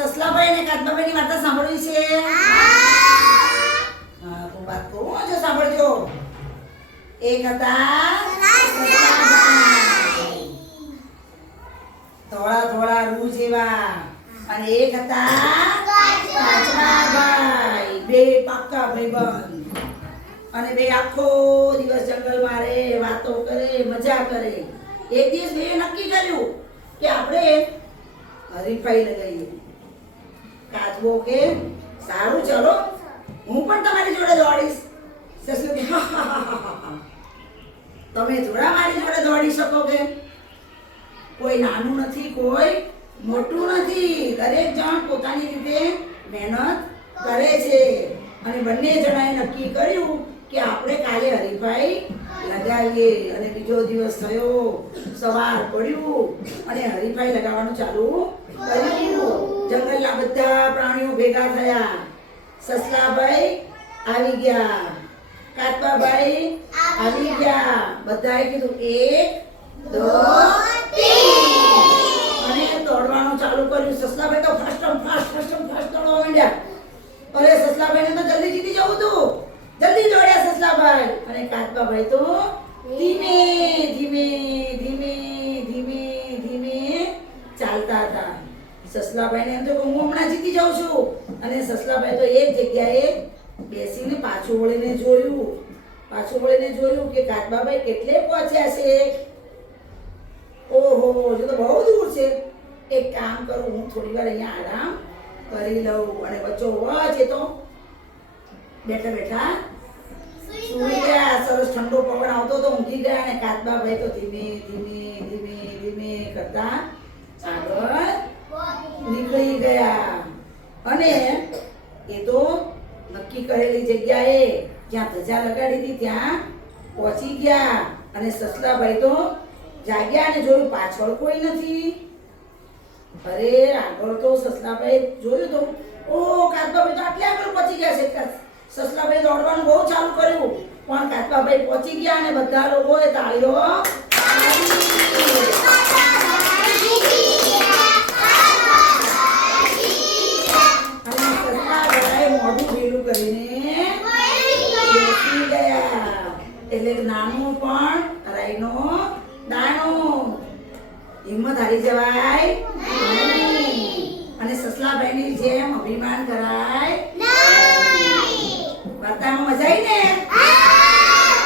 સસલાભાઈ અને કાચબાભાઈની વાર્તા સાંભળવી છે? હા તો વાત કહું જો સાંભળજો. એક હતા સસલાભાઈ, ધોળા ધોળા રૂ જેવા, અને એક હતા કાચબાભાઈ, બે પાક્કા ભાઈબંધ. અને બે આખો દિવસ જંગલમાં રહે, વાતો કરે, મજા કરે. એક દિવસ બે નક્કી કર્યું કે આપણે હરીફાઈ લગાવીએ. કાચબો કે સારું ચલો, હું પણ તમારી જોડે દોડીશ. સસલું કે હા હા હા હા હા, તમે થોડા મારી જોડે દોડી શકો કે? કોઈ નાનું નથી, કોઈ મોટું નથી, દરેક જણ પોતાની રીતે મહેનત કરે છે. અને બંને જણાએ નક્કી કર્યું કે આપણે કાલે હરીફાઈ લગાવીએ. અને બીજો દિવસ થયો, સવાર પડ્યું અને હરીફાઈ લગાવવાનું ચાલુ કર્યું. જંગલના બધા પ્રાણીઓ ભેગા થયા. સસલાભાઈ આવી ગયા, કાચબાભાઈ આવી ગયા. બધાએ કીધું 1 2 3 અને દોડવાનું ચાલુ કર્યું. સસલાભાઈ તો ફાસ્ટ દોડવા માંડ્યા. અરે સસલાભાઈને તો જલ્દી જીતી જવું હતું. જલ્દી દોડ્યા સસલાભાઈ. અને કાચબાભાઈ તો ધીમે ધીમે ધીમે ધીમે ધીમે ચાલતા હતા. સસલાભાઈને એમ તો હું હમણાં જીતી જાઉં છું. અને સસલાભાઈ તો એક જગ્યાએ બેસીને પાછું વળીને જોયું કે કાચબાભાઈ કેટલે પહોંચ્યા છે. ઓહો, જો તો બહુ દૂર છે. એક કામ કરું, હું થોડી વાર અહીંયા આરામ કરી લઉં. અને વચ્ચોવચ એ તો બેઠા બેઠા સૂઈ ગયા. સરસ ઠંડો પવન આવતો તો ઊંઘી ગયા. અને કાચબાભાઈ તો ધીમે ધીમે ધીમે ધીમે કરતા આગળ નીકળી ગયા. અને એ તો નક્કી કરેલી જગ્યાએ જ્યાં ધજા લગાડી હતી ત્યાં પહોંચી ગયા. અને સસલાભાઈ તો જાગ્યા અને જોયું પાછળ કોઈ નથી. અરે આગળ તો સસલાભાઈ જોયું તો ઓહ, કાચબાભાઈ તો આટલે આગળ પહોંચી ગયા છે. સસલાભાઈ દોડવાનું બહુ ચાલુ કર્યું, પણ કાચબાભાઈ પહોંચી ગયા. અને બધા લોકોએ તાળીઓ મોઢું ભેલું કરીને બેસી ગયા. એટલે નાનું પણ રાઈનો દાણો. હિંમત હારી જવાય